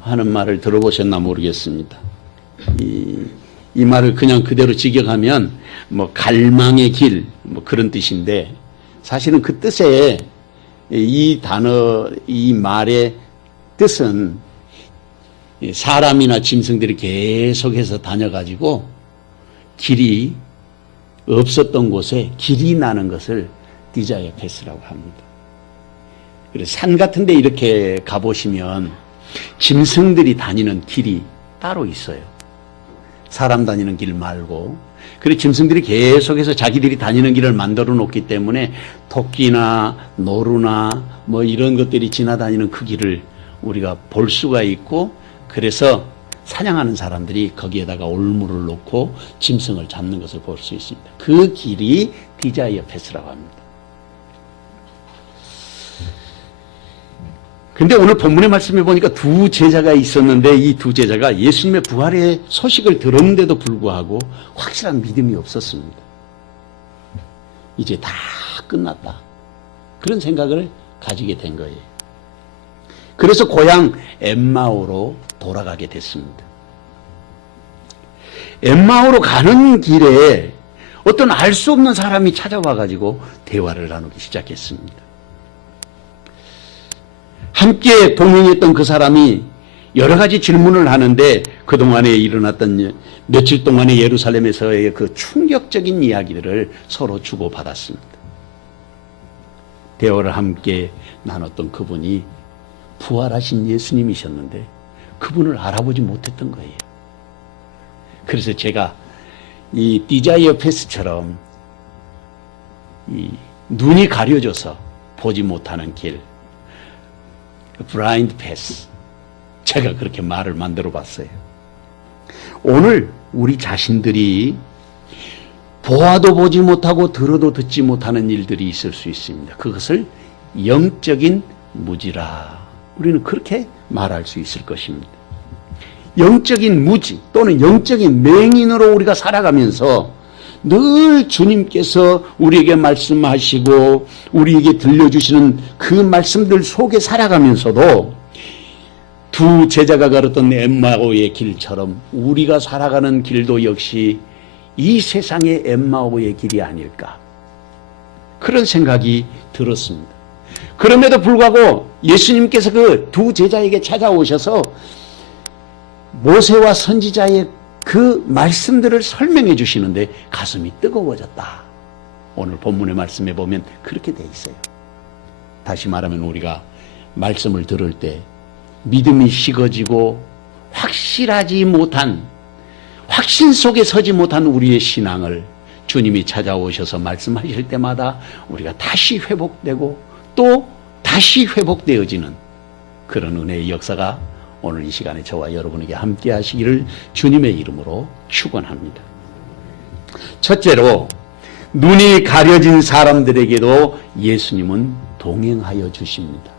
하는 말을 들어보셨나 모르겠습니다. 이 말을 그냥 그대로 직역하면 뭐 갈망의 길 뭐 그런 뜻인데, 사실은 그 뜻에 이 단어, 이 말의 뜻은 사람이나 짐승들이 계속해서 다녀가지고 길이 없었던 곳에 길이 나는 것을 디자이어 패스라고 합니다. 그래서 산 같은 데 이렇게 가보시면 짐승들이 다니는 길이 따로 있어요. 사람 다니는 길 말고. 그리고 짐승들이 계속해서 자기들이 다니는 길을 만들어 놓기 때문에 토끼나 노루나 뭐 이런 것들이 지나다니는 그 길을 우리가 볼 수가 있고, 그래서 사냥하는 사람들이 거기에다가 올무를 놓고 짐승을 잡는 것을 볼 수 있습니다. 그 길이 디자이어 패스라고 합니다. 근데 오늘 본문의 말씀에 보니까 두 제자가 있었는데, 이 두 제자가 예수님의 부활의 소식을 들었는데도 불구하고 확실한 믿음이 없었습니다. 이제 다 끝났다, 그런 생각을 가지게 된 거예요. 그래서 고향 엠마오로 돌아가게 됐습니다. 엠마오로 가는 길에 어떤 알 수 없는 사람이 찾아와가지고 대화를 나누기 시작했습니다. 함께 동행했던 그 사람이 여러 가지 질문을 하는데, 그동안에 일어났던 며칠 동안의 예루살렘에서의 그 충격적인 이야기들을 서로 주고받았습니다. 대화를 함께 나눴던 그분이 부활하신 예수님이셨는데 그분을 알아보지 못했던 거예요. 그래서 제가 이 디자이어 패스처럼 이 눈이 가려져서 보지 못하는 길, 블라인드 패스, 제가 그렇게 말을 만들어 봤어요. 오늘 우리 자신들이 보아도 보지 못하고 들어도 듣지 못하는 일들이 있을 수 있습니다. 그것을 영적인 무지라 우리는 그렇게 말할 수 있을 것입니다. 영적인 무지 또는 영적인 맹인으로 우리가 살아가면서 늘 주님께서 우리에게 말씀하시고 우리에게 들려주시는 그 말씀들 속에 살아가면서도 두 제자가 걸었던 엠마오의 길처럼 우리가 살아가는 길도 역시 이 세상의 엠마오의 길이 아닐까, 그런 생각이 들었습니다. 그럼에도 불구하고 예수님께서 그 두 제자에게 찾아오셔서 모세와 선지자의 그 말씀들을 설명해 주시는데 가슴이 뜨거워졌다. 오늘 본문의 말씀에 보면 그렇게 돼 있어요. 다시 말하면 우리가 말씀을 들을 때 믿음이 식어지고 확실하지 못한, 확신 속에 서지 못한 우리의 신앙을 주님이 찾아오셔서 말씀하실 때마다 우리가 다시 회복되고 또 다시 회복되어지는 그런 은혜의 역사가 오늘 이 시간에 저와 여러분에게 함께 하시기를 주님의 이름으로 축원합니다. 첫째로, 눈이 가려진 사람들에게도 예수님은 동행하여 주십니다.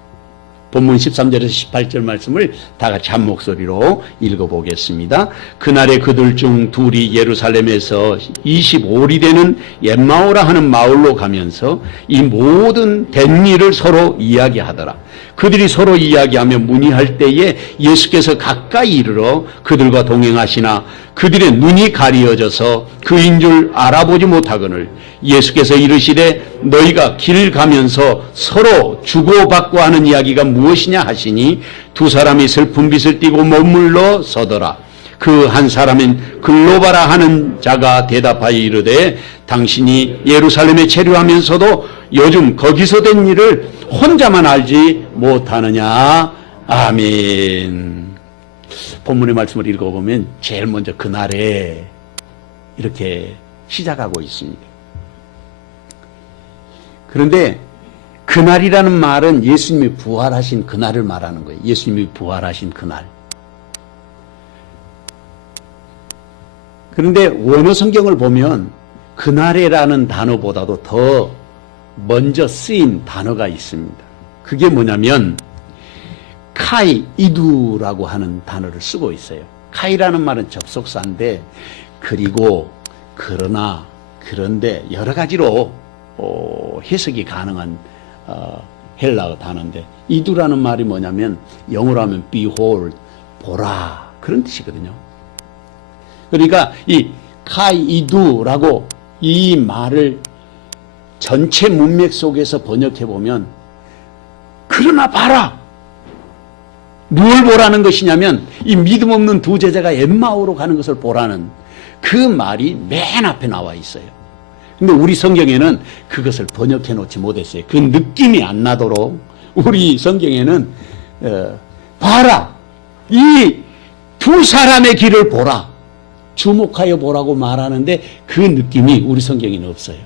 본문 13절에서 18절 말씀을 다 같이 한 목소리로 읽어보겠습니다. 그날에 그들 중 둘이 예루살렘에서 25里되는 엠마오라 하는 마을로 가면서 이 모든 된 일을 서로 이야기하더라. 그들이 서로 이야기하며 문의할 때에 예수께서 가까이 이르러 그들과 동행하시나 그들의 눈이 가리어져서 그인 줄 알아보지 못하거늘 예수께서 이르시되 너희가 길 가면서 서로 주고받고 하는 이야기가 무엇이냐 하시니 두 사람이 슬픈 빛을 띠고 머물러 서더라. 그 한 사람은 글로바라 하는 자가 대답하여 이르되 당신이 예루살렘에 체류하면서도 요즘 거기서 된 일을 혼자만 알지 못하느냐. 아멘. 본문의 말씀을 읽어보면 제일 먼저 그날에 이렇게 시작하고 있습니다. 그런데 그날이라는 말은 예수님이 부활하신 그날을 말하는 거예요. 예수님이 부활하신 그날. 그런데 원어 성경을 보면 그날에라는 단어보다도 더 먼저 쓰인 단어가 있습니다. 그게 뭐냐면 카이 이두라고 하는 단어를 쓰고 있어요. 카이라는 말은 접속사인데, 그리고 그러나 그런데 여러 가지로 해석이 가능한 헬라어 단어인데 이두라는 말이 뭐냐면 영어로 하면 behold, 보라 그런 뜻이거든요. 그러니까 이 카이두라고 이 말을 전체 문맥 속에서 번역해 보면 그러나 봐라. 뭘 보라는 것이냐면 이 믿음 없는 두 제자가 엠마오로 가는 것을 보라는 그 말이 맨 앞에 나와 있어요. 근데 우리 성경에는 그것을 번역해 놓지 못했어요. 그 느낌이 안 나도록 우리 성경에는 봐라. 이 두 사람의 길을 보라. 주목하여 보라고 말하는데 그 느낌이 우리 성경에는 없어요.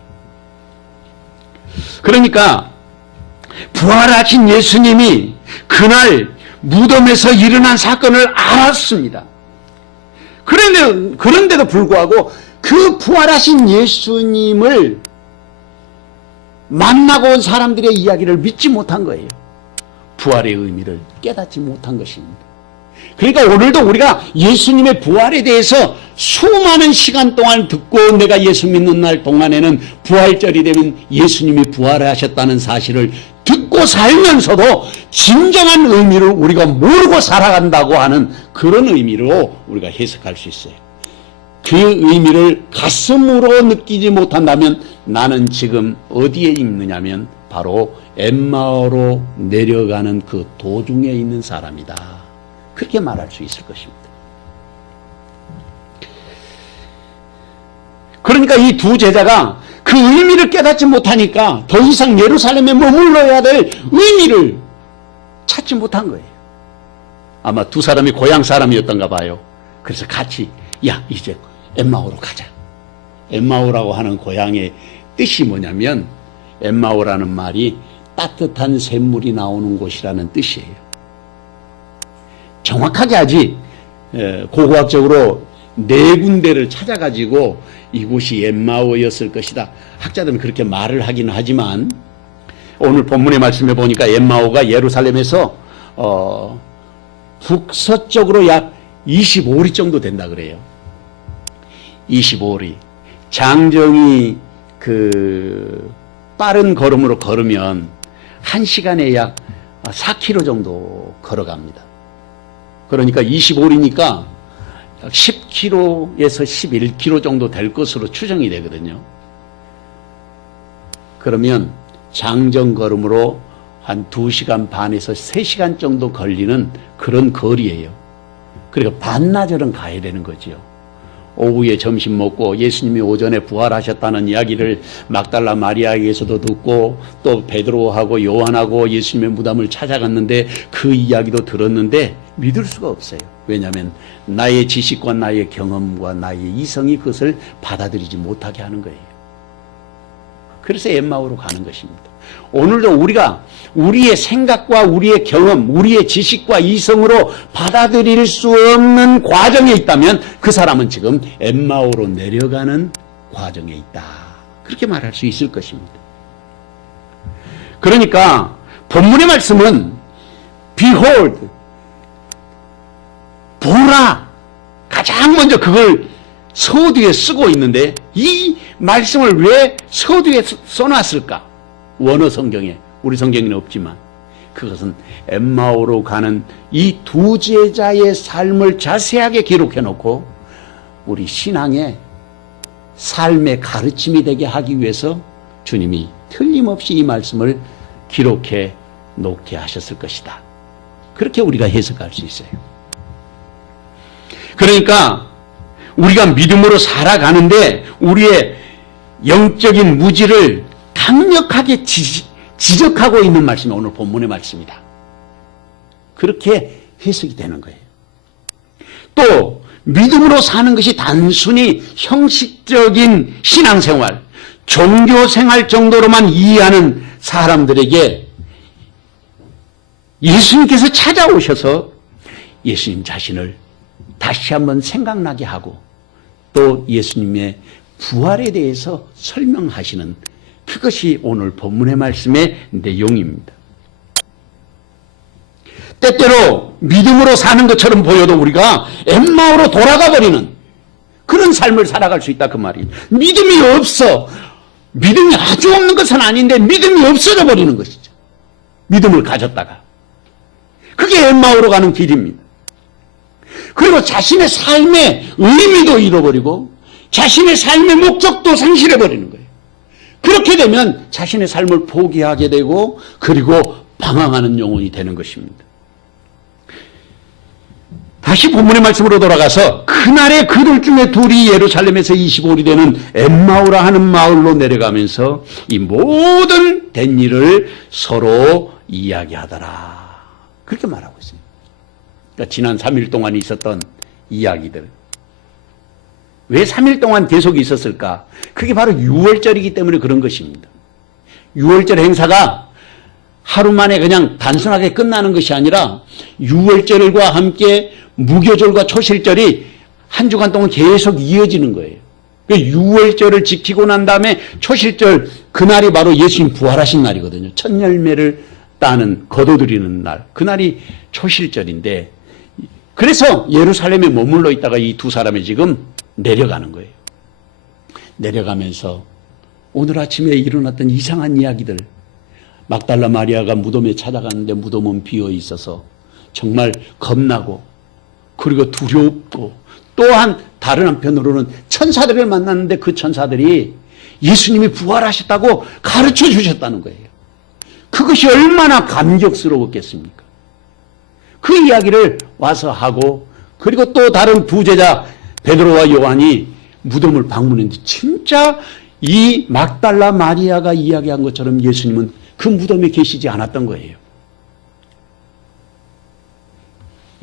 그러니까 부활하신 예수님이 그날 무덤에서 일어난 사건을 알았습니다. 그런데도 불구하고 그 부활하신 예수님을 만나고 온 사람들의 이야기를 믿지 못한 거예요. 부활의 의미를 깨닫지 못한 것입니다. 그러니까 오늘도 우리가 예수님의 부활에 대해서 수많은 시간 동안 듣고 내가 예수 믿는 날 동안에는 부활절이 되면 예수님이 부활하셨다는 사실을 듣고 살면서도 진정한 의미를 우리가 모르고 살아간다고 하는 그런 의미로 우리가 해석할 수 있어요. 그 의미를 가슴으로 느끼지 못한다면 나는 지금 어디에 있느냐면 바로 엠마오로 내려가는 그 도중에 있는 사람이다. 그렇게 말할 수 있을 것입니다. 그러니까 이 두 제자가 그 의미를 깨닫지 못하니까 더 이상 예루살렘에 머물러야 될 의미를 찾지 못한 거예요. 아마 두 사람이 고향 사람이었던가 봐요. 그래서 같이 야 이제 엠마오로 가자. 엠마오라고 하는 고향의 뜻이 뭐냐면 엠마오라는 말이 따뜻한 샘물이 나오는 곳이라는 뜻이에요. 정확하게 아직 고고학적으로 네 군데를 찾아가지고 이곳이 엠마오였을 것이다. 학자들은 그렇게 말을 하기는 하지만 오늘 본문의 말씀에 보니까 엠마오가 예루살렘에서 북서쪽으로 약 25리 정도 된다 그래요. 25리. 장정이 그 빠른 걸음으로 걸으면 1시간에 약 4km 정도 걸어갑니다. 그러니까 25리니까 10km에서 11km 정도 될 것으로 추정이 되거든요. 그러면 장정 걸음으로 한 2시간 반에서 3시간 정도 걸리는 그런 거리예요. 그러니까 반나절은 가야 되는 거죠. 오후에 점심 먹고 예수님이 오전에 부활하셨다는 이야기를 막달라 마리아에게서도 듣고 또 베드로하고 요한하고 예수님의 무덤을 찾아갔는데 그 이야기도 들었는데 믿을 수가 없어요. 왜냐하면 나의 지식과 나의 경험과 나의 이성이 그것을 받아들이지 못하게 하는 거예요. 그래서 엠마오로 가는 것입니다. 오늘도 우리가 우리의 생각과 우리의 경험, 우리의 지식과 이성으로 받아들일 수 없는 과정에 있다면 그 사람은 지금 엠마오로 내려가는 과정에 있다. 그렇게 말할 수 있을 것입니다. 그러니까 본문의 말씀은 behold, 보라, 가장 먼저 그걸 서두에 쓰고 있는데 이 말씀을 왜 서두에 써놨을까? 원어 성경에, 우리 성경에는 없지만 그것은 엠마오로 가는 이 두 제자의 삶을 자세하게 기록해놓고 우리 신앙의 삶의 가르침이 되게 하기 위해서 주님이 틀림없이 이 말씀을 기록해 놓게 하셨을 것이다. 그렇게 우리가 해석할 수 있어요. 그러니까 우리가 믿음으로 살아가는데 우리의 영적인 무지를 강력하게 지적하고 있는 말씀이 오늘 본문의 말씀이다. 그렇게 해석이 되는 거예요. 또 믿음으로 사는 것이 단순히 형식적인 신앙생활, 종교생활 정도로만 이해하는 사람들에게 예수님께서 찾아오셔서 예수님 자신을 다시 한번 생각나게 하고 또 예수님의 부활에 대해서 설명하시는 그것이 오늘 본문의 말씀의 내용입니다. 때때로 믿음으로 사는 것처럼 보여도 우리가 엠마오로 돌아가 버리는 그런 삶을 살아갈 수 있다 그 말이에요. 믿음이 없어. 믿음이 아주 없는 것은 아닌데 믿음이 없어져 버리는 것이죠. 믿음을 가졌다가. 그게 엠마오로 가는 길입니다. 그리고 자신의 삶의 의미도 잃어버리고 자신의 삶의 목적도 상실해버리는 거예요. 그렇게 되면 자신의 삶을 포기하게 되고 그리고 방황하는 영혼이 되는 것입니다. 다시 본문의 말씀으로 돌아가서 그날에 그들 중에 둘이 예루살렘에서 25里되는 엠마오라 하는 마을로 내려가면서 이 모든 된 일을 서로 이야기하더라. 그렇게 말하고 있습니다. 그러니까 지난 3일 동안 있었던 이야기들. 왜 3일 동안 계속 있었을까? 그게 바로 유월절이기 때문에 그런 것입니다. 유월절 행사가 하루 만에 그냥 단순하게 끝나는 것이 아니라 유월절과 함께 무교절과 초실절이 한 주간 동안 계속 이어지는 거예요. 유월절을 지키고 난 다음에 초실절, 그날이 바로 예수님 부활하신 날이거든요. 첫 열매를 따는, 거둬들이는 날. 그날이 초실절인데, 그래서 예루살렘에 머물러 있다가 이 두 사람이 지금 내려가는 거예요. 내려가면서 오늘 아침에 일어났던 이상한 이야기들, 막달라 마리아가 무덤에 찾아갔는데 무덤은 비어 있어서 정말 겁나고 그리고 두렵고, 또한 다른 한편으로는 천사들을 만났는데 그 천사들이 예수님이 부활하셨다고 가르쳐 주셨다는 거예요. 그것이 얼마나 감격스러웠겠습니까? 그 이야기를 와서 하고, 그리고 또 다른 두 제자 베드로와 요한이 무덤을 방문했는데 진짜 이 막달라 마리아가 이야기한 것처럼 예수님은 그 무덤에 계시지 않았던 거예요.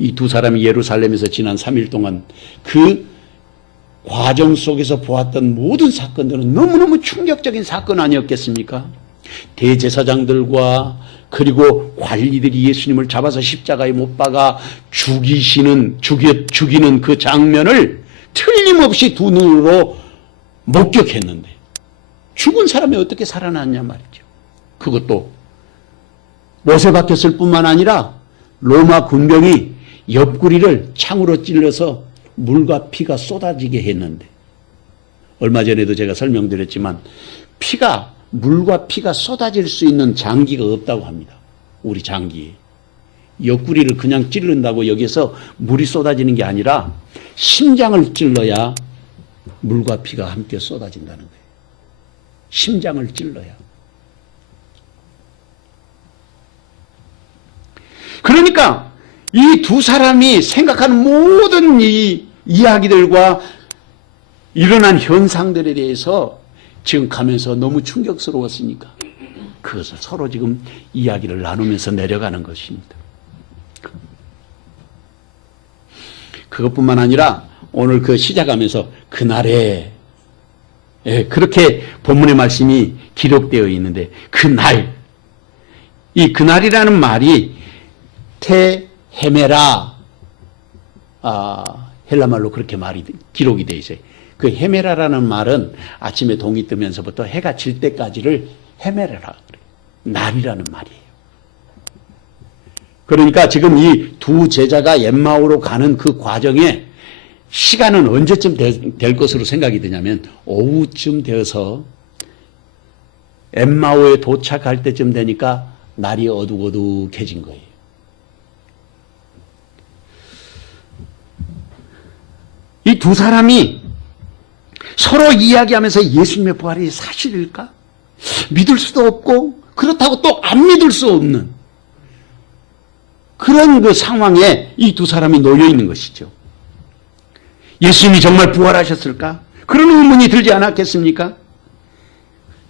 이 두 사람이 예루살렘에서 지난 3일 동안 그 과정 속에서 보았던 모든 사건들은 너무너무 충격적인 사건 아니었겠습니까? 대제사장들과 그리고 관리들이 예수님을 잡아서 십자가에 못 박아 죽이는 그 장면을 틀림없이 두 눈으로 목격했는데 죽은 사람이 어떻게 살아났냐 말이죠. 그것도 못에 박혔을 뿐만 아니라 로마 군병이 옆구리를 창으로 찔러서 물과 피가 쏟아지게 했는데, 얼마 전에도 제가 설명드렸지만 물과 피가 쏟아질 수 있는 장기가 없다고 합니다. 우리 장기에. 옆구리를 그냥 찌른다고 여기서 물이 쏟아지는 게 아니라 심장을 찔러야 물과 피가 함께 쏟아진다는 거예요. 심장을 찔러야. 그러니까 이 두 사람이 생각하는 모든 이 이야기들과 일어난 현상들에 대해서 지금 가면서 너무 충격스러웠으니까 그것을 서로 지금 이야기를 나누면서 내려가는 것입니다. 그것뿐만 아니라 오늘 그 시작하면서 그날에, 그렇게 본문의 말씀이 기록되어 있는데 그날, 이 그날이라는 말이 테헤메라, 헬라말로 그렇게 말이 기록이 되어 있어요. 그 헤메라라는 말은 아침에 동이 뜨면서부터 해가 질 때까지를 헤메라라 그래요. 날이라는 말이에요. 그러니까 지금 이 두 제자가 엠마오로 가는 그 과정에 시간은 언제쯤 될 것으로 생각이 되냐면 오후쯤 되어서 엠마오에 도착할 때쯤 되니까 날이 어둑어둑해진 거예요. 이 두 사람이 서로 이야기하면서 예수님의 부활이 사실일까? 믿을 수도 없고 그렇다고 또 안 믿을 수 없는 그런 그 상황에 이 두 사람이 놓여 있는 것이죠. 예수님이 정말 부활하셨을까? 그런 의문이 들지 않았겠습니까?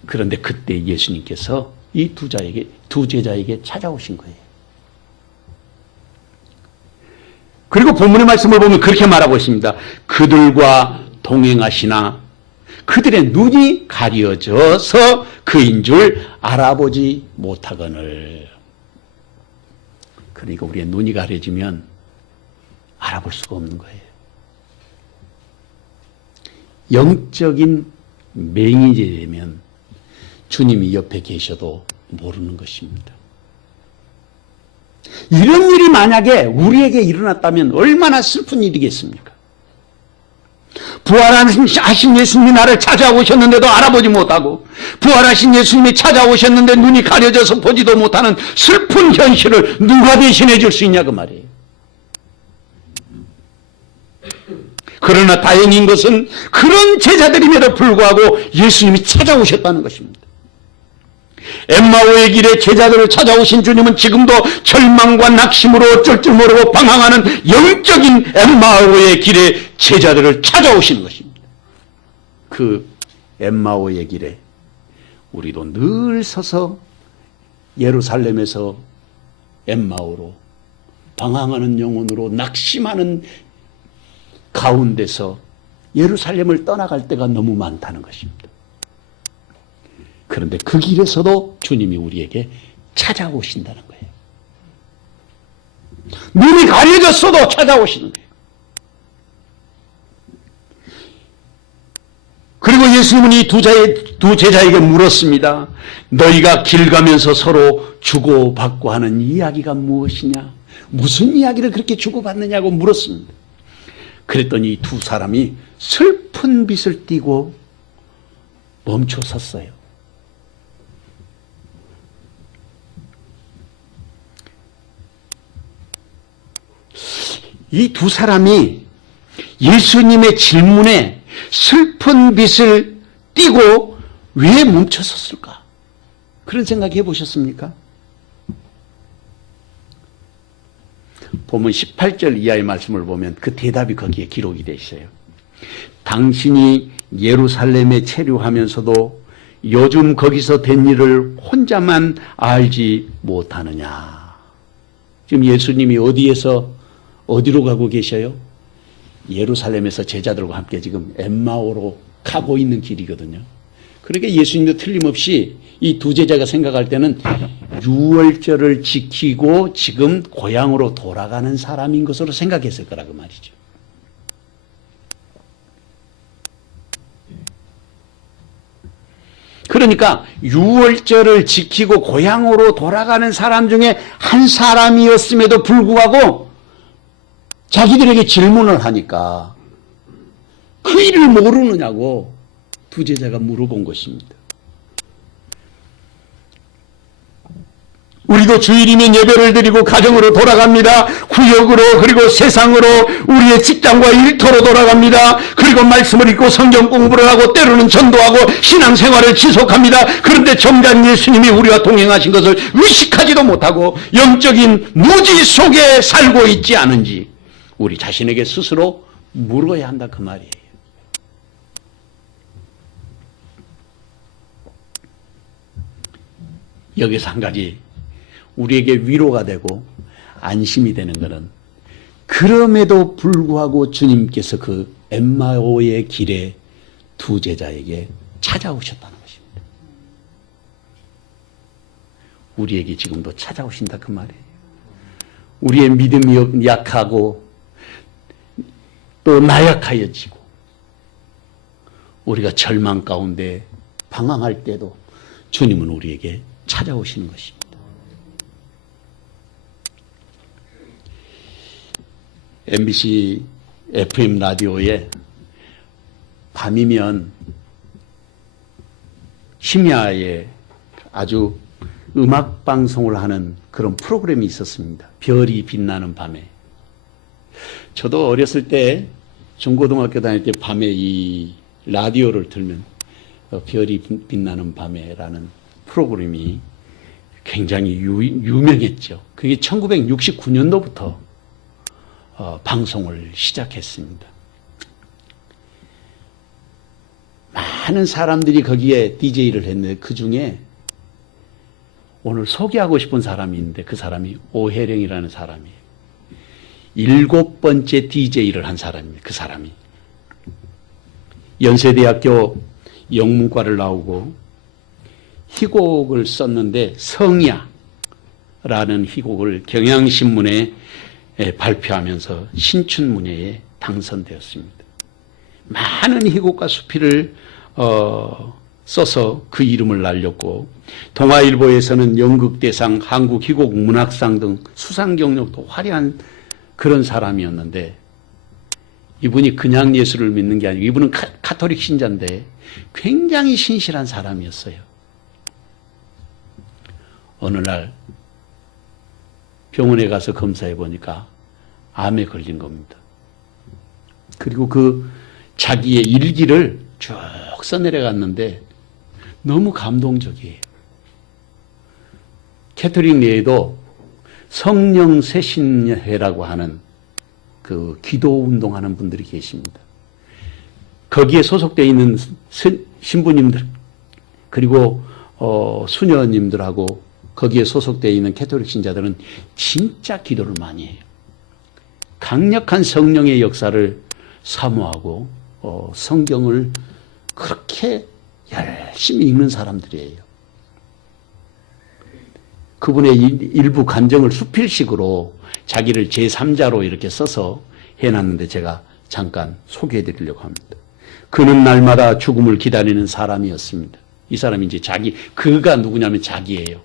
그런데 그때 예수님께서 이 두 제자에게 찾아오신 거예요. 그리고 본문의 말씀을 보면 그렇게 말하고 있습니다. 그들과 동행하시나 그들의 눈이 가려져서 그인 줄 알아보지 못하거늘. 그러니까 우리의 눈이 가려지면 알아볼 수가 없는 거예요. 영적인 맹인이 되면 주님이 옆에 계셔도 모르는 것입니다. 이런 일이 만약에 우리에게 일어났다면 얼마나 슬픈 일이겠습니까? 부활하신 예수님이 나를 찾아오셨는데도 알아보지 못하고 부활하신 예수님이 찾아오셨는데 눈이 가려져서 보지도 못하는 슬픈 현실을 누가 대신해 줄 수 있냐 그 말이에요. 그러나 다행인 것은 그런 제자들임에도 불구하고 예수님이 찾아오셨다는 것입니다. 엠마오의 길에 제자들을 찾아오신 주님은 지금도 절망과 낙심으로 어쩔 줄 모르고 방황하는 영적인 엠마오의 길에 제자들을 찾아오시는 것입니다. 그 엠마오의 길에 우리도 늘 서서 예루살렘에서 엠마오로 방황하는 영혼으로 낙심하는 가운데서 예루살렘을 떠나갈 때가 너무 많다는 것입니다. 그런데 그 길에서도 주님이 우리에게 찾아오신다는 거예요. 눈이 가려졌어도 찾아오시는 거예요. 그리고 예수님은 이 두 제자에게 물었습니다. 너희가 길 가면서 서로 주고받고 하는 이야기가 무엇이냐? 무슨 이야기를 그렇게 주고받느냐고 물었습니다. 그랬더니 두 사람이 슬픈 빛을 띠고 멈춰 섰어요. 이 두 사람이 예수님의 질문에 슬픈 빛을 띠고 왜 멈춰 섰을까? 그런 생각 해보셨습니까? 보면 18절 이하의 말씀을 보면 그 대답이 거기에 기록이 되어 있어요. 당신이 예루살렘에 체류하면서도 요즘 거기서 된 일을 혼자만 알지 못하느냐. 지금 예수님이 어디로 가고 계셔요? 예루살렘에서 제자들과 함께 지금 엠마오로 가고 있는 길이거든요. 그러니까 예수님도 틀림없이 이 두 제자가 생각할 때는 유월절을 지키고 지금 고향으로 돌아가는 사람인 것으로 생각했을 거라고 말이죠. 그러니까 유월절을 지키고 고향으로 돌아가는 사람 중에 한 사람이었음에도 불구하고 자기들에게 질문을 하니까 그 일을 모르느냐고 두 제자가 물어본 것입니다. 우리도 주일이면 예배를 드리고 가정으로 돌아갑니다. 구역으로 그리고 세상으로 우리의 직장과 일터로 돌아갑니다. 그리고 말씀을 읽고 성경 공부를 하고 때로는 전도하고 신앙생활을 지속합니다. 그런데 정작 예수님이 우리와 동행하신 것을 의식하지도 못하고 영적인 무지 속에 살고 있지 않은지 우리 자신에게 스스로 물어야 한다 그 말이에요. 여기서 한 가지 우리에게 위로가 되고 안심이 되는 것은 그럼에도 불구하고 주님께서 그 엠마오의 길에 두 제자에게 찾아오셨다는 것입니다. 우리에게 지금도 찾아오신다 그 말이에요. 우리의 믿음이 약하고 또 나약하여지고 우리가 절망 가운데 방황할 때도 주님은 우리에게 찾아오시는 것입니다. MBC FM 라디오에 밤이면 심야에 아주 음악 방송을 하는 그런 프로그램이 있었습니다. 별이 빛나는 밤에. 저도 어렸을 때 중고등학교 다닐 때 밤에 이 라디오를 틀면 별이 빛나는 밤에라는 프로그램이 굉장히 유명했죠. 그게 1969년도부터 방송을 시작했습니다. 많은 사람들이 거기에 DJ를 했는데 그 중에 오늘 소개하고 싶은 사람이 있는데 그 사람이 오혜령이라는 사람이에요. 7번째 DJ를 한 사람입니다. 그 사람이. 연세대학교 영문과를 나오고 희곡을 썼는데 성야라는 희곡을 경향신문에 발표하면서 신춘문예에 당선되었습니다. 많은 희곡과 수필을 써서 그 이름을 날렸고 동아일보에서는 연극대상, 한국희곡문학상 등 수상 경력도 화려한 그런 사람이었는데 이분이 그냥 예수를 믿는 게 아니고 이분은 카톨릭 신자인데 굉장히 신실한 사람이었어요. 어느 날 병원에 가서 검사해 보니까 암에 걸린 겁니다. 그리고 그 자기의 일기를 쭉 써내려갔는데 너무 감동적이에요. 캐톨릭 내에도 성령 쇄신회라고 하는 그 기도 운동하는 분들이 계십니다. 거기에 소속되어 있는 신부님들 그리고 수녀님들하고 거기에 소속되어 있는 캐톨릭 신자들은 진짜 기도를 많이 해요. 강력한 성령의 역사를 사모하고 성경을 그렇게 열심히 읽는 사람들이에요. 그분의 일부 간증을 수필식으로 자기를 제3자로 이렇게 써서 해놨는데 제가 잠깐 소개해드리려고 합니다. 그는 날마다 죽음을 기다리는 사람이었습니다. 이 사람이 이제 그가 누구냐면 자기예요.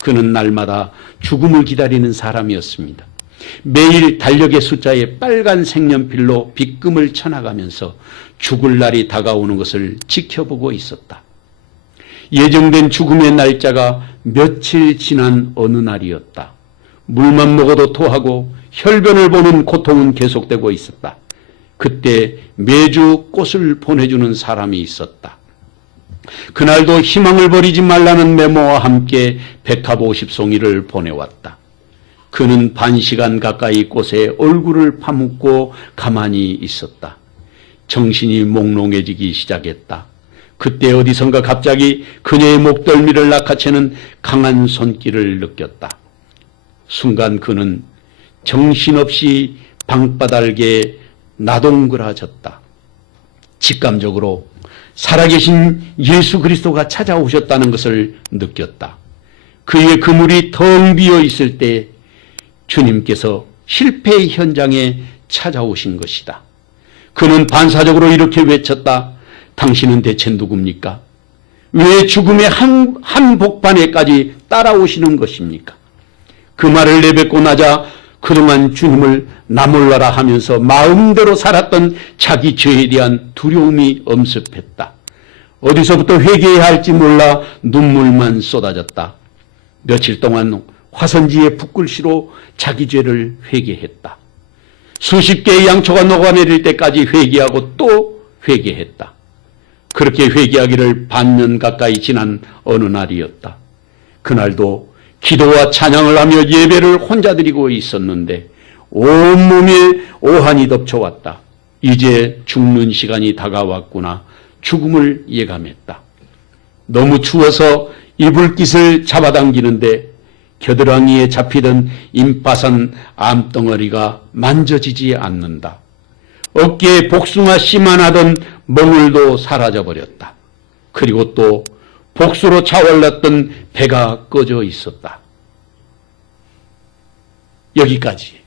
그는 날마다 죽음을 기다리는 사람이었습니다. 매일 달력의 숫자에 빨간 색연필로 빗금을 쳐나가면서 죽을 날이 다가오는 것을 지켜보고 있었다. 예정된 죽음의 날짜가 며칠 지난 어느 날이었다. 물만 먹어도 토하고 혈변을 보는 고통은 계속되고 있었다. 그때 매주 꽃을 보내주는 사람이 있었다. 그날도 희망을 버리지 말라는 메모와 함께 150송이를 보내왔다. 그는 반시간 가까이 꽃에 얼굴을 파묻고 가만히 있었다. 정신이 몽롱해지기 시작했다. 그때 어디선가 갑자기 그녀의 목덜미를 낚아채는 강한 손길을 느꼈다. 순간 그는 정신없이 방바닥에 나동그라졌다. 직감적으로 살아계신 예수 그리스도가 찾아오셨다는 것을 느꼈다. 그의 그물이 텅 비어 있을 때 주님께서 실패의 현장에 찾아오신 것이다. 그는 반사적으로 이렇게 외쳤다. 당신은 대체 누굽니까? 왜 죽음의 한복판에까지 따라오시는 것입니까? 그 말을 내뱉고 나자 그동안 주님을 나몰라라 하면서 마음대로 살았던 자기 죄에 대한 두려움이 엄습했다. 어디서부터 회개해야 할지 몰라 눈물만 쏟아졌다. 며칠 동안 화선지에 붓글씨로 자기 죄를 회개했다. 수십 개의 양초가 녹아내릴 때까지 회개하고 또 회개했다. 그렇게 회개하기를 반년 가까이 지난 어느 날이었다. 그날도 기도와 찬양을 하며 예배를 혼자 드리고 있었는데 온몸에 오한이 덮쳐왔다. 이제 죽는 시간이 다가왔구나. 죽음을 예감했다. 너무 추워서 이불깃을 잡아당기는데 겨드랑이에 잡히던 임파선 암덩어리가 만져지지 않는다. 어깨에 복숭아 씨만 하던 멍울도 사라져버렸다. 그리고 또 복수로 차올랐던 배가 꺼져 있었다. 여기까지.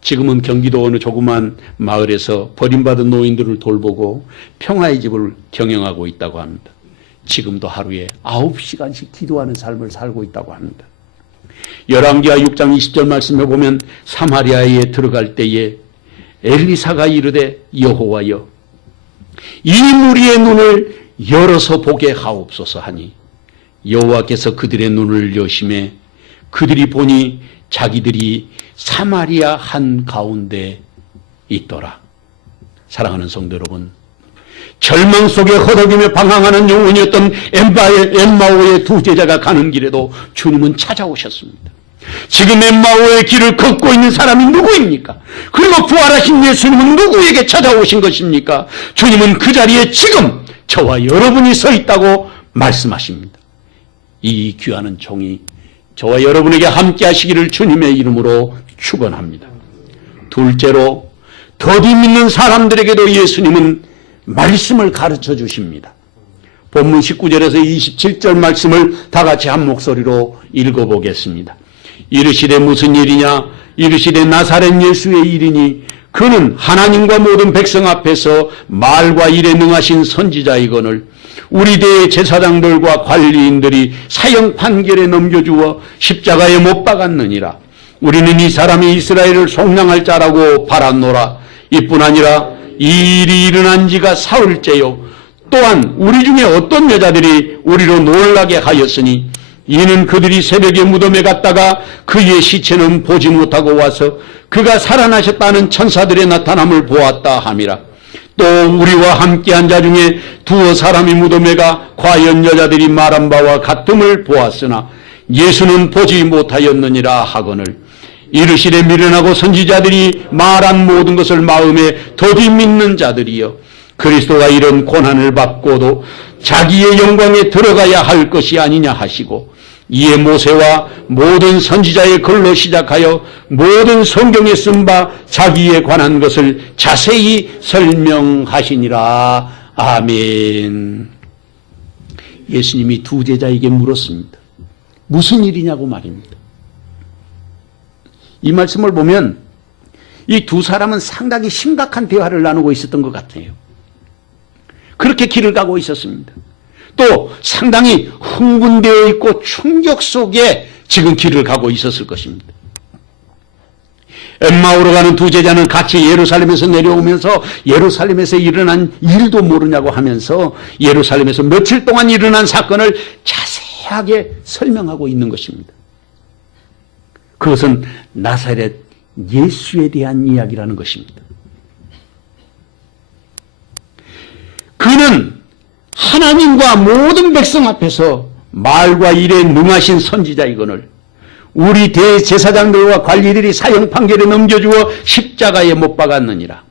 지금은 경기도 어느 조그만 마을에서 버림받은 노인들을 돌보고 평화의 집을 경영하고 있다고 합니다. 지금도 하루에 9시간씩 기도하는 삶을 살고 있다고 합니다. 열왕기하 6장 20절 말씀에 보면 사마리아에 들어갈 때에 엘리사가 이르되 여호와여 이 무리의 눈을 열어서 보게 하옵소서 하니 여호와께서 그들의 눈을 여심해 그들이 보니 자기들이 사마리아 한 가운데 있더라. 사랑하는 성도 여러분, 절망 속에 허덕이며 방황하는 영혼이었던 엠마오의 두 제자가 가는 길에도 주님은 찾아오셨습니다. 지금 엠마오의 길을 걷고 있는 사람이 누구입니까? 그리고 부활하신 예수님은 누구에게 찾아오신 것입니까? 주님은 그 자리에 지금 저와 여러분이 서 있다고 말씀하십니다. 이 귀하는 종이 저와 여러분에게 함께 하시기를 주님의 이름으로 축원합니다. 둘째로 더디 믿는 사람들에게도 예수님은 말씀을 가르쳐 주십니다. 본문 19절에서 27절 말씀을 다 같이 한 목소리로 읽어보겠습니다. 이르시되 무슨 일이냐? 이르시되 나사렛 예수의 일이니 그는 하나님과 모든 백성 앞에서 말과 일에 능하신 선지자이거늘 우리 대의 제사장들과 관리인들이 사형 판결에 넘겨주어 십자가에 못 박았느니라. 우리는 이 사람이 이스라엘을 속량할 자라고 바랐노라. 이뿐 아니라 이 일이 일어난 지가 사흘째요. 또한 우리 중에 어떤 여자들이 우리로 놀라게 하였으니 이는 그들이 새벽에 무덤에 갔다가 그의 시체는 보지 못하고 와서 그가 살아나셨다는 천사들의 나타남을 보았다 함이라. 또 우리와 함께한 자 중에 두어 사람이 무덤에 가 과연 여자들이 말한 바와 같음을 보았으나 예수는 보지 못하였느니라 하거늘 이르시되 미련하고 선지자들이 말한 모든 것을 마음에 더디 믿는 자들이여 그리스도가 이런 고난을 받고도 자기의 영광에 들어가야 할 것이 아니냐 하시고 이에 모세와 모든 선지자의 글로 시작하여 모든 성경에 쓴 바 자기에 관한 것을 자세히 설명하시니라. 아멘. 예수님이 두 제자에게 물었습니다. 무슨 일이냐고 말입니다. 이 말씀을 보면 이 두 사람은 상당히 심각한 대화를 나누고 있었던 것 같아요. 그렇게 길을 가고 있었습니다. 또 상당히 흥분되어 있고 충격 속에 지금 길을 가고 있었을 것입니다. 엠마오로 가는 두 제자는 같이 예루살렘에서 내려오면서 예루살렘에서 일어난 일도 모르냐고 하면서 예루살렘에서 며칠 동안 일어난 사건을 자세하게 설명하고 있는 것입니다. 그것은 나사렛 예수에 대한 이야기라는 것입니다. 그는 하나님과 모든 백성 앞에서 말과 일에 능하신 선지자이거늘 우리 대제사장들과 관리들이 사형 판결에 넘겨주어 십자가에 못 박았느니라.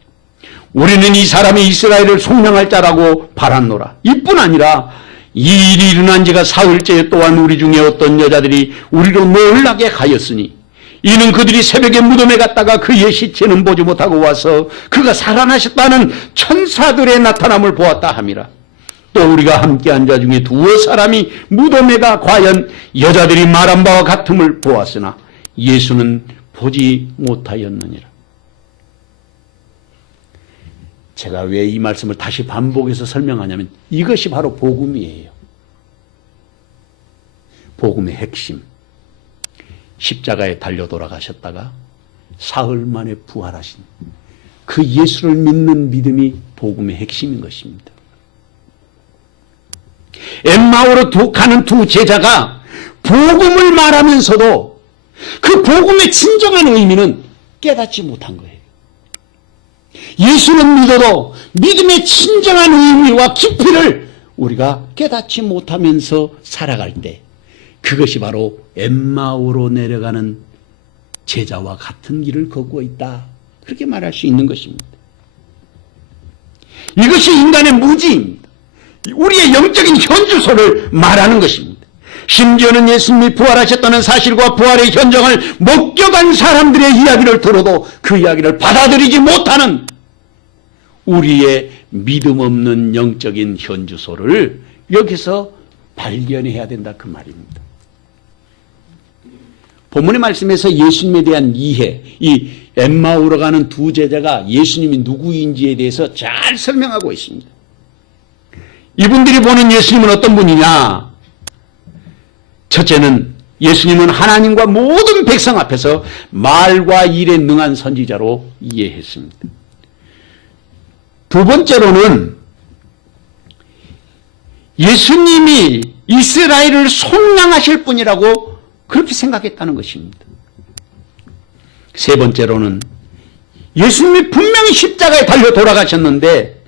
우리는 이 사람이 이스라엘을 속량할 자라고 바랐노라. 이뿐 아니라 이 일이 일어난 지가 사흘째 또한 우리 중에 어떤 여자들이 우리로 놀라게 하였으니 이는 그들이 새벽에 무덤에 갔다가 그의 시체는 보지 못하고 와서 그가 살아나셨다는 천사들의 나타남을 보았다 함이라. 또 우리가 함께한 자 중에 두어 사람이 무덤에 가 과연 여자들이 말한 바와 같음을 보았으나 예수는 보지 못하였느니라. 제가 왜 이 말씀을 다시 반복해서 설명하냐면 이것이 바로 복음이에요. 복음의 핵심. 십자가에 달려 돌아가셨다가 사흘 만에 부활하신 그 예수를 믿는 믿음이 복음의 핵심인 것입니다. 엠마오로 가는 두 제자가 복음을 말하면서도 그 복음의 진정한 의미는 깨닫지 못한 거예요. 예수는 믿어도 믿음의 진정한 의미와 깊이를 우리가 깨닫지 못하면서 살아갈 때 그것이 바로 엠마오로 내려가는 제자와 같은 길을 걷고 있다. 그렇게 말할 수 있는 것입니다. 이것이 인간의 무지입니다. 우리의 영적인 현주소를 말하는 것입니다. 심지어는 예수님이 부활하셨다는 사실과 부활의 현장을 목격한 사람들의 이야기를 들어도 그 이야기를 받아들이지 못하는 우리의 믿음 없는 영적인 현주소를 여기서 발견해야 된다 그 말입니다. 본문의 말씀에서 예수님에 대한 이해, 이 엠마오로 가는 두 제자가 예수님이 누구인지에 대해서 잘 설명하고 있습니다. 이분들이 보는 예수님은 어떤 분이냐? 첫째는 예수님은 하나님과 모든 백성 앞에서 말과 일에 능한 선지자로 이해했습니다. 두 번째로는 예수님이 이스라엘을 속량하실 분이라고 그렇게 생각했다는 것입니다. 세 번째로는 예수님이 분명히 십자가에 달려 돌아가셨는데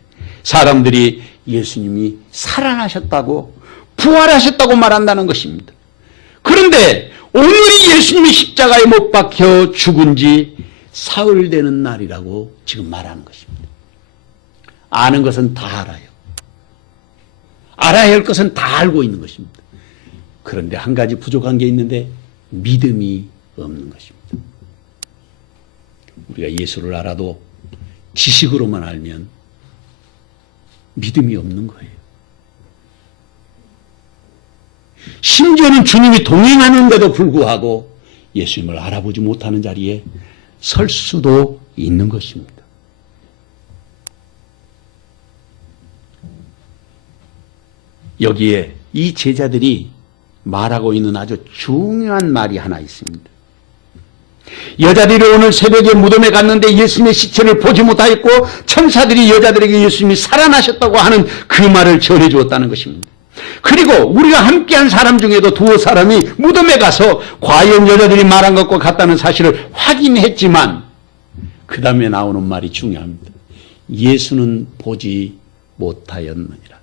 사람들이 예수님이 살아나셨다고 부활하셨다고 말한다는 것입니다. 그런데 오늘이 예수님이 십자가에 못 박혀 죽은 지 사흘 되는 날이라고 지금 말하는 것입니다. 아는 것은 다 알아요. 알아야 할 것은 다 알고 있는 것입니다. 그런데 한 가지 부족한 게 있는데 믿음이 없는 것입니다. 우리가 예수를 알아도 지식으로만 알면 믿음이 없는 거예요. 심지어는 주님이 동행하는데도 불구하고 예수님을 알아보지 못하는 자리에 설 수도 있는 것입니다. 여기에 이 제자들이 말하고 있는 아주 중요한 말이 하나 있습니다. 여자들이 오늘 새벽에 무덤에 갔는데 예수님의 시체를 보지 못하였고 천사들이 여자들에게 예수님이 살아나셨다고 하는 그 말을 전해주었다는 것입니다. 그리고 우리가 함께한 사람 중에도 두어 사람이 무덤에 가서 과연 여자들이 말한 것과 같다는 사실을 확인했지만 그 다음에 나오는 말이 중요합니다. 예수는 보지 못하였느니라.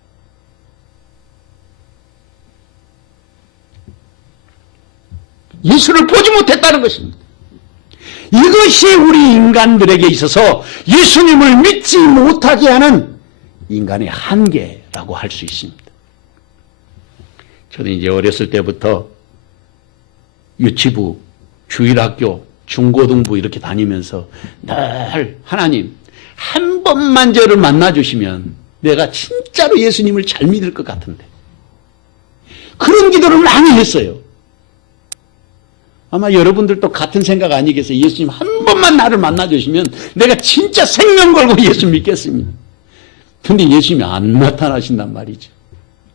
예수를 보지 못했다는 것입니다. 이것이 우리 인간들에게 있어서 예수님을 믿지 못하게 하는 인간의 한계라고 할 수 있습니다. 저는 이제 어렸을 때부터 유치부, 주일학교, 중고등부 이렇게 다니면서 늘 하나님 한 번만 저를 만나주시면 내가 진짜로 예수님을 잘 믿을 것 같은데 그런 기도를 많이 했어요. 아마 여러분들도 같은 생각 아니겠어요? 예수님 한 번만 나를 만나주시면 내가 진짜 생명 걸고 예수 믿겠습니다. 근데 예수님이 안 나타나신단 말이죠.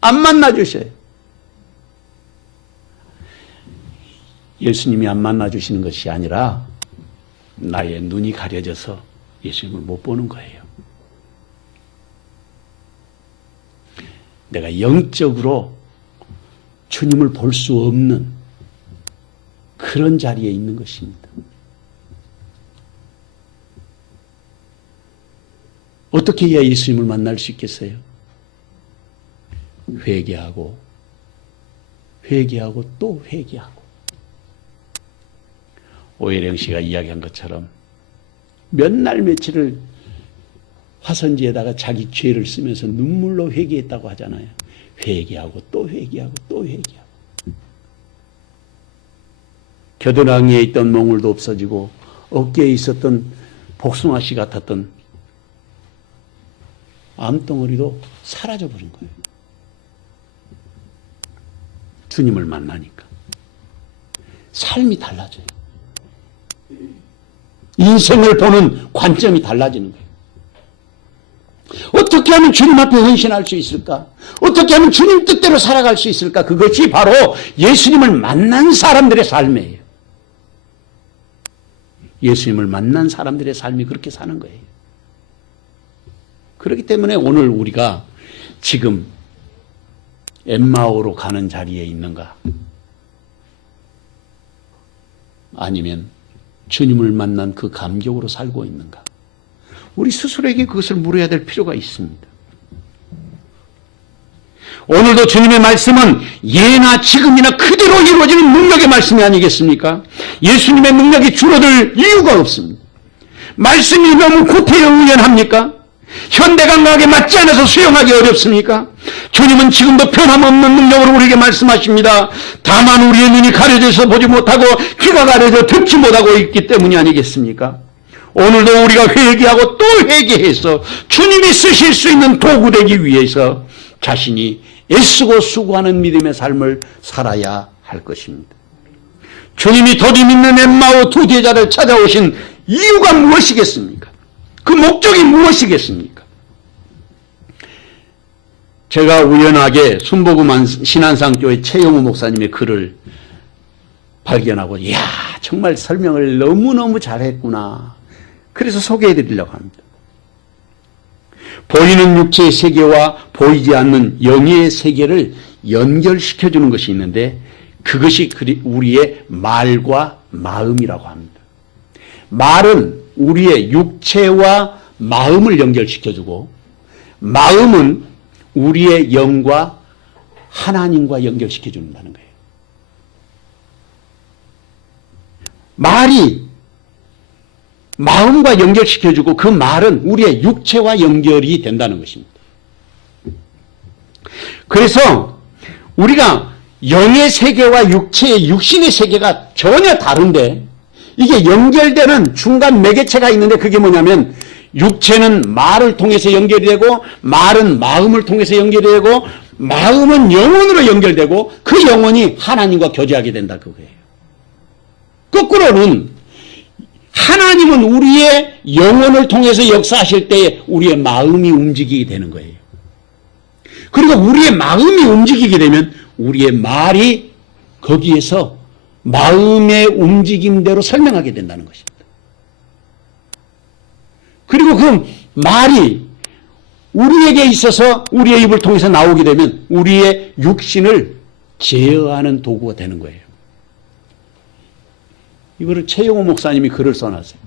안 만나주셔요. 예수님이 안 만나주시는 것이 아니라 나의 눈이 가려져서 예수님을 못 보는 거예요. 내가 영적으로 주님을 볼 수 없는 그런 자리에 있는 것입니다. 어떻게 해야 예수님을 만날 수 있겠어요? 회개하고 또 회개하고. 오혜령 씨가 이야기한 것처럼 몇 날 며칠을 화선지에다가 자기 죄를 쓰면서 눈물로 회개했다고 하잖아요. 회개하고 또 회개하고 또 회개하고. 겨드랑이에 있던 몽울도 없어지고 어깨에 있었던 복숭아씨 같았던 암덩어리도 사라져버린 거예요. 주님을 만나니까 삶이 달라져요. 인생을 보는 관점이 달라지는 거예요. 어떻게 하면 주님 앞에 헌신할 수 있을까? 어떻게 하면 주님 뜻대로 살아갈 수 있을까? 그것이 바로 예수님을 만난 사람들의 삶이에요. 예수님을 만난 사람들의 삶이 그렇게 사는 거예요. 그렇기 때문에 오늘 우리가 지금 엠마오로 가는 자리에 있는가? 아니면 주님을 만난 그 감격으로 살고 있는가? 우리 스스로에게 그것을 물어야 될 필요가 있습니다. 오늘도 주님의 말씀은 예나 지금이나 그대로 이루어지는 능력의 말씀이 아니겠습니까? 예수님의 능력이 줄어들 이유가 없습니다. 말씀이 너무 고태의연합니까? 현대감각에 맞지 않아서 수용하기 어렵습니까? 주님은 지금도 변함없는 능력으로 우리에게 말씀하십니다. 다만 우리의 눈이 가려져서 보지 못하고 귀가 가려져 듣지 못하고 있기 때문이 아니겠습니까? 오늘도 우리가 회개하고 또 회개해서 주님이 쓰실 수 있는 도구 되기 위해서 자신이 애쓰고 수고하는 믿음의 삶을 살아야 할 것입니다. 주님이 더디 믿는 엠마오 두 제자를 찾아오신 이유가 무엇이겠습니까? 그 목적이 무엇이겠습니까? 제가 우연하게 순복음 신안상교회 최영우 목사님의 글을 발견하고 이야 정말 설명을 너무너무 잘했구나. 그래서 소개해드리려고 합니다. 보이는 육체의 세계와 보이지 않는 영의 세계를 연결시켜주는 것이 있는데 그것이 우리의 말과 마음이라고 합니다. 말은 우리의 육체와 마음을 연결시켜주고 마음은 우리의 영과 하나님과 연결시켜준다는 거예요. 말이 마음과 연결시켜주고 그 말은 우리의 육체와 연결이 된다는 것입니다. 그래서 우리가 영의 세계와 육신의 세계가 전혀 다른데 이게 연결되는 중간 매개체가 있는데 그게 뭐냐면 육체는 말을 통해서 연결이 되고 말은 마음을 통해서 연결이 되고 마음은 영혼으로 연결되고 그 영혼이 하나님과 교제하게 된다 그거예요. 거꾸로는 하나님은 우리의 영혼을 통해서 역사하실 때에 우리의 마음이 움직이게 되는 거예요. 그리고 우리의 마음이 움직이게 되면 우리의 말이 거기에서 마음의 움직임대로 설명하게 된다는 것입니다. 그리고 그 말이 우리에게 있어서 우리의 입을 통해서 나오게 되면 우리의 육신을 제어하는 도구가 되는 거예요. 이거를 최영호 목사님이 글을 써놨어요.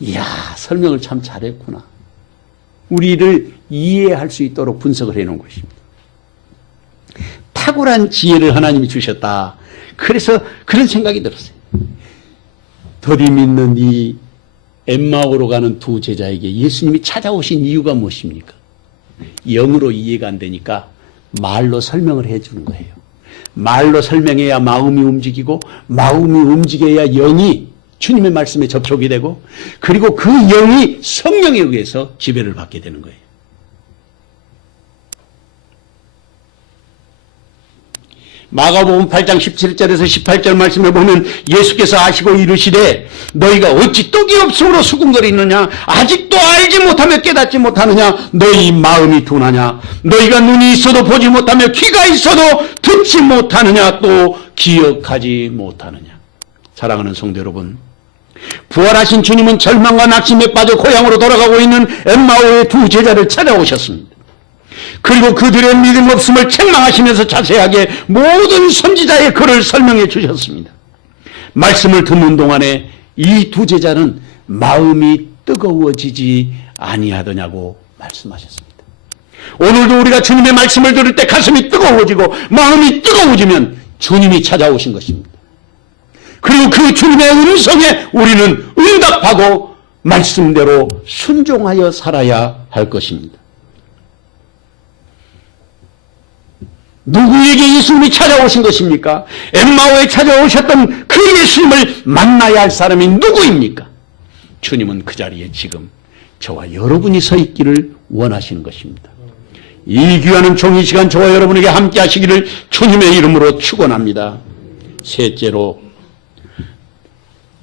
이야, 설명을 참 잘했구나. 우리를 이해할 수 있도록 분석을 해놓은 것입니다. 탁월한 지혜를 하나님이 주셨다. 그래서 그런 생각이 들었어요. 더디 믿는 이 엠마오로 가는 두 제자에게 예수님이 찾아오신 이유가 무엇입니까? 영으로 이해가 안 되니까 말로 설명을 해주는 거예요. 말로 설명해야 마음이 움직이고 마음이 움직여야 영이 주님의 말씀에 접촉이 되고 그리고 그 영이 성령에 의해서 지배를 받게 되는 거예요. 마가복음 8장 17절에서 18절 말씀에 보면 예수께서 아시고 이르시되 너희가 어찌 떡이 없음으로 수군거리느냐 아직도 알지 못하며 깨닫지 못하느냐 너희 마음이 둔하냐 너희가 눈이 있어도 보지 못하며 귀가 있어도 듣지 못하느냐 또 기억하지 못하느냐. 사랑하는 성도 여러분, 부활하신 주님은 절망과 낙심에 빠져 고향으로 돌아가고 있는 엠마오의 두 제자를 찾아오셨습니다. 그리고 그들의 믿음 없음을 책망하시면서 자세하게 모든 선지자의 글을 설명해 주셨습니다. 말씀을 듣는 동안에 이 두 제자는 마음이 뜨거워지지 아니하더냐고 말씀하셨습니다. 오늘도 우리가 주님의 말씀을 들을 때 가슴이 뜨거워지고 마음이 뜨거워지면 주님이 찾아오신 것입니다. 그리고 그 주님의 음성에 우리는 응답하고 말씀대로 순종하여 살아야 할 것입니다. 누구에게 예수님이 찾아오신 것입니까? 엠마오에 찾아오셨던 그 예수님을 만나야 할 사람이 누구입니까? 주님은 그 자리에 지금 저와 여러분이 서 있기를 원하시는 것입니다. 이 귀하는 종이 시간 저와 여러분에게 함께 하시기를 주님의 이름으로 축원합니다. 셋째로,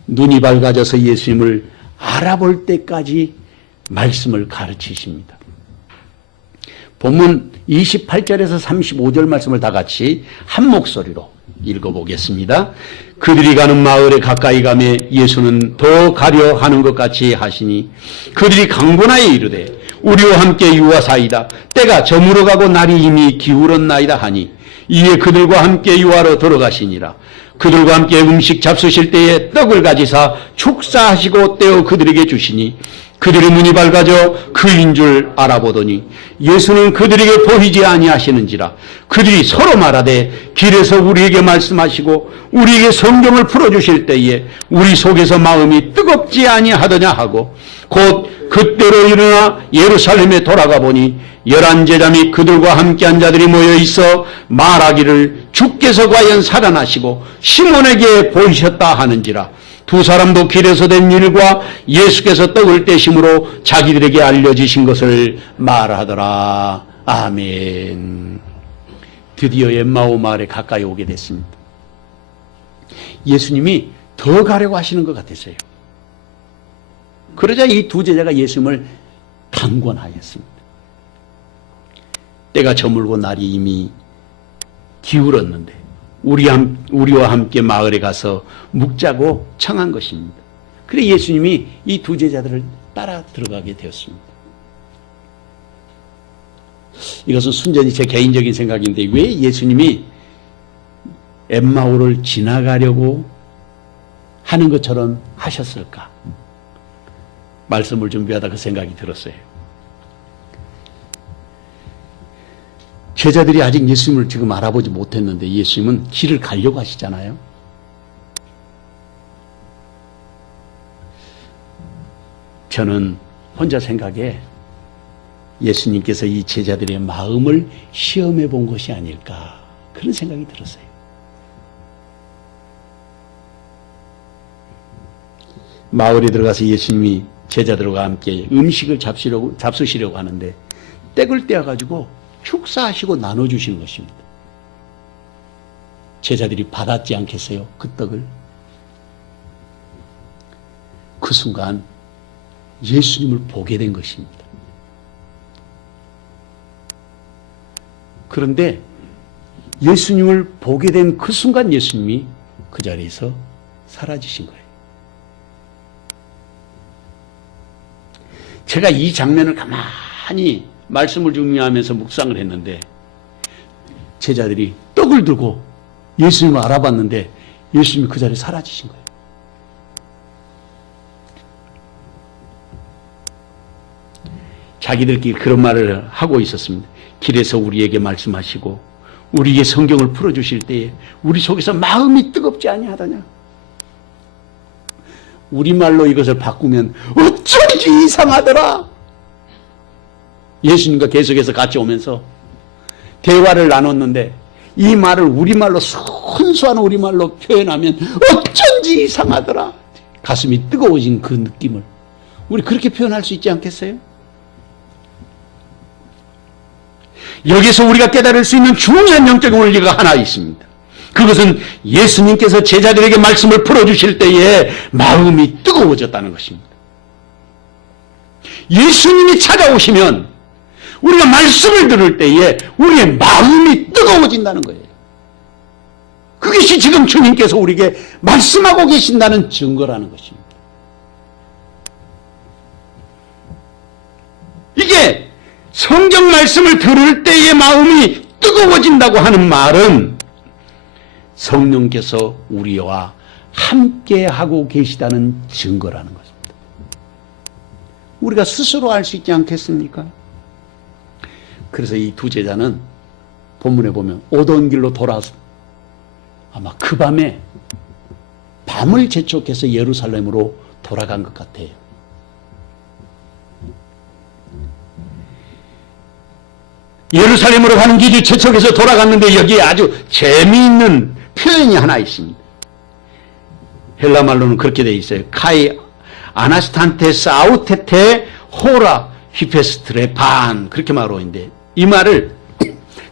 눈이 밝아져서 예수님을 알아볼 때까지 말씀을 가르치십니다. 본문 28절에서 35절 말씀을 다 같이 한 목소리로 읽어보겠습니다. 그들이 가는 마을에 가까이 가매 예수는 더 가려 하는 것 같이 하시니 그들이 강권하여 이르되 우리와 함께 유하사이다. 때가 저물어가고 날이 이미 기울었나이다 하니 이에 그들과 함께 유하러 들어가시니라. 그들과 함께 음식 잡수실 때에 떡을 가지사 축사하시고 떼어 그들에게 주시니 그들의 눈이 밝아져 그인 줄 알아보더니 예수는 그들에게 보이지 아니하시는지라. 그들이 서로 말하되 길에서 우리에게 말씀하시고 우리에게 성경을 풀어주실 때에 우리 속에서 마음이 뜨겁지 아니하더냐 하고 곧 그때로 일어나 예루살렘에 돌아가 보니 11 제자 및 그들과 함께한 자들이 모여 있어 말하기를 주께서 과연 살아나시고 시몬에게 보이셨다 하는지라. 두 사람도 길에서 된 일과 예수께서 떡을 떼심으로 자기들에게 알려지신 것을 말하더라. 아멘. 드디어 엠마오 마을에 가까이 오게 됐습니다. 예수님이 더 가려고 하시는 것 같았어요. 그러자 이 두 제자가 예수님을 강권하였습니다. 때가 저물고 날이 이미 기울었는데 우리와 함께 마을에 가서 묵자고 청한 것입니다. 그래 예수님이 이 두 제자들을 따라 들어가게 되었습니다. 이것은 순전히 제 개인적인 생각인데 왜 예수님이 엠마오를 지나가려고 하는 것처럼 하셨을까? 말씀을 준비하다 그 생각이 들었어요. 제자들이 아직 예수님을 지금 알아보지 못했는데 예수님은 길을 가려고 하시잖아요. 저는 혼자 생각에 예수님께서 이 제자들의 마음을 시험해 본 것이 아닐까 그런 생각이 들었어요. 마을에 들어가서 예수님이 제자들과 함께 음식을 잡수시려고 하는데 떡을 떼어가지고 축사하시고 나눠주시는 것입니다. 제자들이 받았지 않겠어요? 그 떡을. 그 순간 예수님을 보게 된 것입니다. 그런데 예수님을 보게 된 그 순간 예수님이 그 자리에서 사라지신 거예요. 제가 이 장면을 가만히 말씀을 중요하면서 묵상을 했는데 제자들이 떡을 들고 예수님을 알아봤는데 예수님이 그 자리에 사라지신 거예요. 자기들끼리 그런 말을 하고 있었습니다. 길에서 우리에게 말씀하시고 우리에게 성경을 풀어주실 때에 우리 속에서 마음이 뜨겁지 아니하더냐. 우리말로 이것을 바꾸면 어쩐지 이상하더라. 예수님과 계속해서 같이 오면서 대화를 나눴는데 이 말을 우리말로 순수한 우리말로 표현하면 어쩐지 이상하더라. 가슴이 뜨거워진 그 느낌을 우리 그렇게 표현할 수 있지 않겠어요? 여기서 우리가 깨달을 수 있는 중요한 영적인 원리가 하나 있습니다. 그것은 예수님께서 제자들에게 말씀을 풀어주실 때에 마음이 뜨거워졌다는 것입니다. 예수님이 찾아오시면 우리가 말씀을 들을 때에 우리의 마음이 뜨거워진다는 거예요. 그것이 지금 주님께서 우리에게 말씀하고 계신다는 증거라는 것입니다. 이게 성경 말씀을 들을 때의 마음이 뜨거워진다고 하는 말은 성령께서 우리와 함께하고 계시다는 증거라는 것입니다. 우리가 스스로 알 수 있지 않겠습니까? 그래서 이 두 제자는 본문에 보면 오던 길로 돌아서 아마 그 밤에 밤을 재촉해서 예루살렘으로 돌아간 것 같아요. 예루살렘으로 가는 길이 재촉해서 돌아갔는데 여기에 아주 재미있는 표현이 하나 있습니다. 헬라 말로는 그렇게 되어 있어요. 카이 아나스탄테스 아우테테 호라 히페스트레 반 그렇게 말하고 있는데 이 말을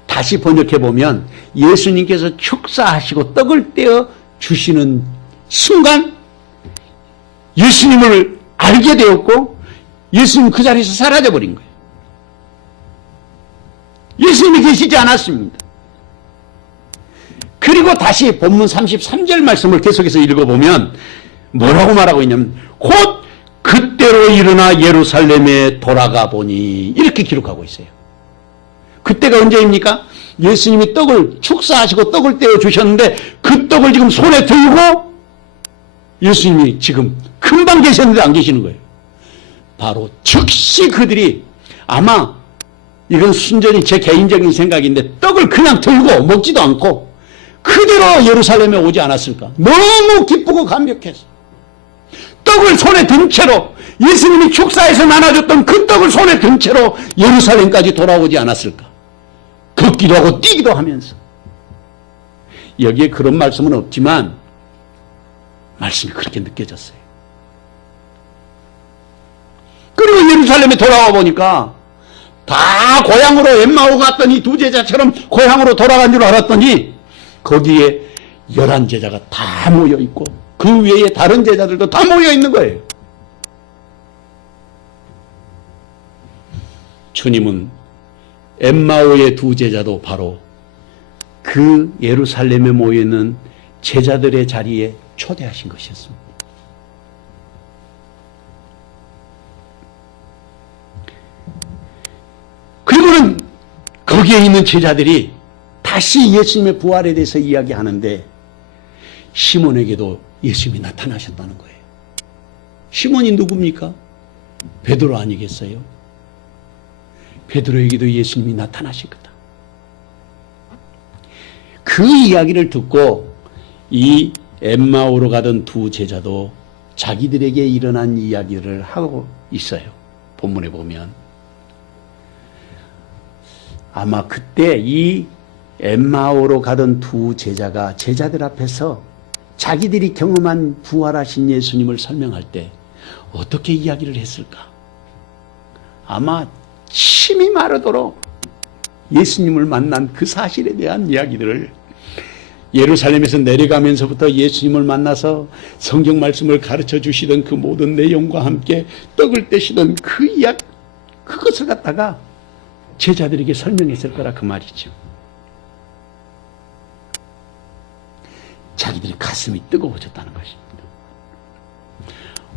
다시 번역해 보면 예수님께서 축사하시고 떡을 떼어 주시는 순간 예수님을 알게 되었고 예수님 그 자리에서 사라져 버린 거예요. 예수님이 계시지 않았습니다. 그리고 다시 본문 33절 말씀을 계속해서 읽어보면 뭐라고 말하고 있냐면 곧 그때로 일어나 예루살렘에 돌아가 보니 이렇게 기록하고 있어요. 그때가 언제입니까? 예수님이 떡을 축사하시고 떡을 떼어 주셨는데 그 떡을 지금 손에 들고 예수님이 지금 금방 계셨는데 안 계시는 거예요. 바로 즉시 그들이 아마 이건 순전히 제 개인적인 생각인데 떡을 그냥 들고 먹지도 않고 그대로 예루살렘에 오지 않았을까? 너무 기쁘고 감격해서 떡을 손에 든 채로 예수님이 축사해서 나눠줬던 그 떡을 손에 든 채로 예루살렘까지 돌아오지 않았을까? 걷기도 하고 뛰기도 하면서 여기에 그런 말씀은 없지만 말씀이 그렇게 느껴졌어요. 그리고 예루살렘에 돌아와 보니까 다 고향으로 엠마오 갔더니 두 제자처럼 고향으로 돌아간 줄 알았더니 거기에 11제자가 다 모여 있고 그 외에 다른 제자들도 다 모여 있는 거예요. 주님은 엠마오의 두 제자도 바로 그 예루살렘에 모여 있는 제자들의 자리에 초대하신 것이었습니다. 그리고는 거기에 있는 제자들이 다시 예수님의 부활에 대해서 이야기하는데 시몬에게도 예수님이 나타나셨다는 거예요. 시몬이 누굽니까? 베드로 아니겠어요? 베드로에게도 예수님이 나타나실 거다. 그 이야기를 듣고 이 엠마오로 가던 두 제자도 자기들에게 일어난 이야기를 하고 있어요. 본문에 보면 아마 그때 이 엠마오로 가던 두 제자가 제자들 앞에서 자기들이 경험한 부활하신 예수님을 설명할 때 어떻게 이야기를 했을까? 아마 침이 마르도록 예수님을 만난 그 사실에 대한 이야기들을 예루살렘에서 내려가면서부터 예수님을 만나서 성경 말씀을 가르쳐 주시던 그 모든 내용과 함께 떡을 떼시던 그 이야기, 그것을 갖다가 제자들에게 설명했을 거라 그 말이죠. 자, 자기들이 가슴이 뜨거워졌다는 것입니다.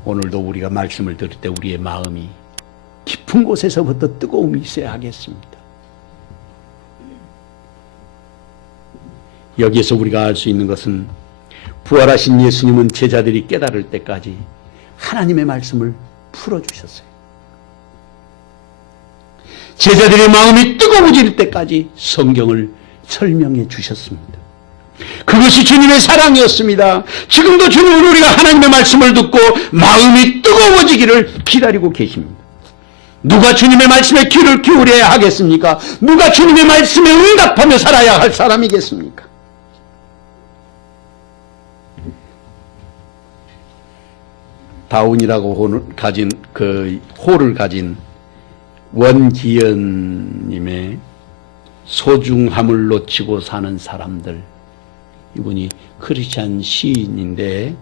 오늘도 우리가 말씀을 들을 때 우리의 마음이 깊은 곳에서부터 뜨거움이 있어야 하겠습니다. 여기에서 우리가 알 수 있는 것은 부활하신 예수님은 제자들이 깨달을 때까지 하나님의 말씀을 풀어주셨어요. 제자들의 마음이 뜨거워질 때까지 성경을 설명해 주셨습니다. 그것이 주님의 사랑이었습니다. 지금도 주님은 우리가 하나님의 말씀을 듣고 마음이 뜨거워지기를 기다리고 계십니다. 누가 주님의 말씀에 귀를 기울여야 하겠습니까? 누가 주님의 말씀에 응답하며 살아야 할 사람이겠습니까? 다운이라고 호를 가진 원기현님의 소중함을 놓치고 사는 사람들, 이분이 크리스찬 시인인데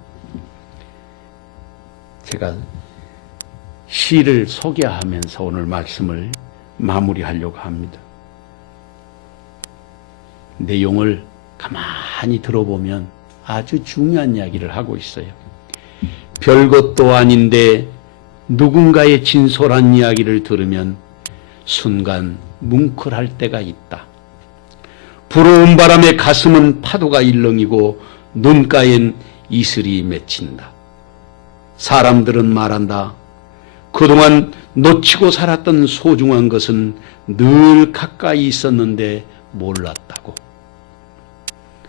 제가 시를 소개하면서 오늘 말씀을 마무리하려고 합니다. 내용을 가만히 들어보면 아주 중요한 이야기를 하고 있어요. 별것도 아닌데 누군가의 진솔한 이야기를 들으면 순간 뭉클할 때가 있다. 불어온 바람에 가슴은 파도가 일렁이고 눈가엔 이슬이 맺힌다. 사람들은 말한다. 그동안 놓치고 살았던 소중한 것은 늘 가까이 있었는데 몰랐다고.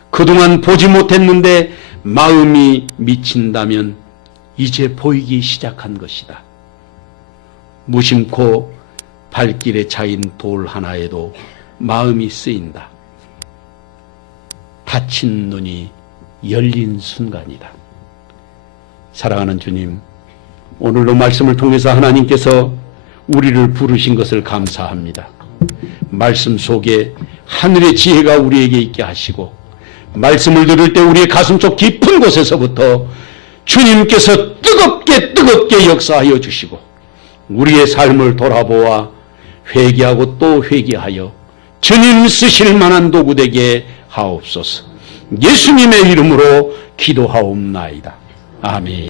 그동안 보지 못했는데 마음이 미친다면 이제 보이기 시작한 것이다. 무심코 발길에 차인 돌 하나에도 마음이 쓰인다. 닫힌 눈이 열린 순간이다. 사랑하는 주님, 오늘도 말씀을 통해서 하나님께서 우리를 부르신 것을 감사합니다. 말씀 속에 하늘의 지혜가 우리에게 있게 하시고 말씀을 들을 때 우리의 가슴속 깊은 곳에서부터 주님께서 뜨겁게 역사하여 주시고 우리의 삶을 돌아보아 회개하고 또 회개하여 주님 쓰실 만한 도구 되게 하옵소서. 예수님의 이름으로 기도하옵나이다. 아멘.